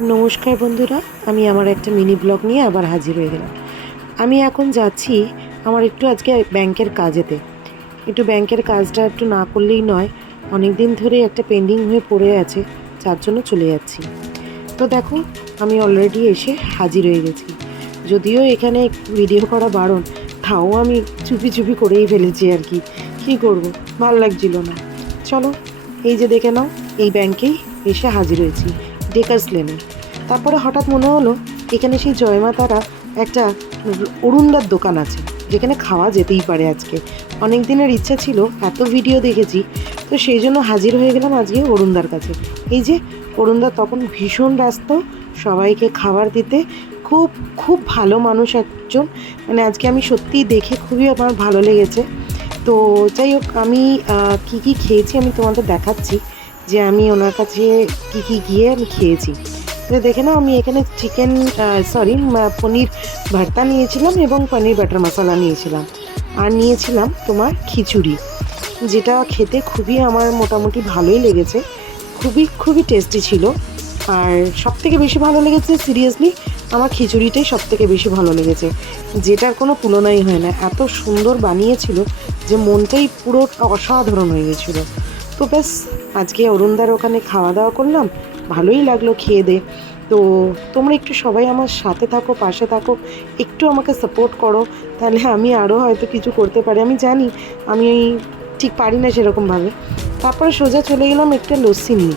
নমস্কার বন্ধুরা, আমি আমার একটা মিনি ব্লগ নিয়ে আবার হাজির হয়ে গেলাম। আমি এখন যাচ্ছি আমার একটু আজকে ব্যাংকের কাজেতে। একটু ব্যাংকের কাজটা একটু না করলেই নয়, অনেক দিন ধরে একটা পেন্ডিং হয়ে পড়ে আছে, যার জন্য চলে যাচ্ছি। তো দেখো, আমি অলরেডি এসে হাজির হয়ে গেছি। যদিও এখানে ভিডিও করা বারণ, তাও আমি চুপি চুপি করেই ফেলেছি আর কি। কী করবো, ভাল লাগছিল না। চলো, এই যে দেখে নাও, এই ব্যাংকেই এসে হাজির হয়েছি, ডেকার্স লেনে। তারপরে হঠাৎ মনে হলো এখানে সেই জয়মাতারা একটা অরুণদার দোকান আছে, যেখানে খাওয়া যেতেই পারে আজকে। অনেক দিনের ইচ্ছা ছিল, এত ভিডিও দেখেছি, তো সেই জন্য হাজির হয়ে গেলাম আজকে অরুণদার কাছে। এই যে অরুণদা তখন ভীষণ ব্যস্ত সবাইকে খাবার দিতে। খুব খুব ভালো মানুষ একজন, মানে আজকে আমি সত্যিই দেখে খুবই আমার ভালো লেগেছে। তো যাই হোক, আমি কী কী খেয়েছি আমি তোমাদের দেখাচ্ছি, যে আমি ওনার কাছে কী কী গিয়ে আমি খেয়েছি। তো দেখে নাও, আমি এখানে চিকেন পনির ভর্তা নিয়েছিলাম এবং পনির বাটার মশলা নিয়েছিলাম, আর নিয়েছিলাম তোমার খিচুড়ি, যেটা খেতে খুবই আমার মোটামুটি ভালোই লেগেছে। খুবই খুবই টেস্টি ছিল। আর সবথেকে বেশি ভালো লেগেছে, সিরিয়াসলি আমার খিচুড়িটাই সবথেকে বেশি ভালো লেগেছে, যেটার কোনো তুলনাই হয় না। এত সুন্দর বানিয়েছিল যে মনটাই পুরো অসাধারণ হয়ে গেছিলো। তো ব্যাস, আজকে অরুণদার ওখানে খাওয়া দাওয়া করলাম, ভালোই লাগলো খেয়ে দে। তো তোমরা একটু সবাই আমার সাথে থাকো, পাশে থাকো, একটু আমাকে সাপোর্ট করো, তাহলে আমি আরও হয়তো কিছু করতে পারি। আমি জানি আমি ঠিক পারি না সেরকমভাবে। তারপরে সোজা চলে গেলাম একটা লস্যি নিয়ে।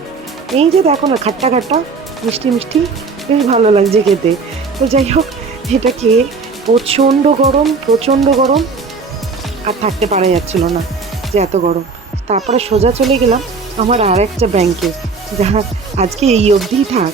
এই যে দেখো না, খাট্টা খাট্টা, মিষ্টি মিষ্টি, বেশ ভালো লাগছে খেতে। তো যাই হোক, এটা খেয়ে প্রচণ্ড গরম, প্রচণ্ড গরম, আর থাকতে পারা যাচ্ছিল না, যে এত গরম। তারপরে সোজা চলে গেলাম আমার আর একটা ব্যাংকে, যা আজকে এই অবধিই থাক।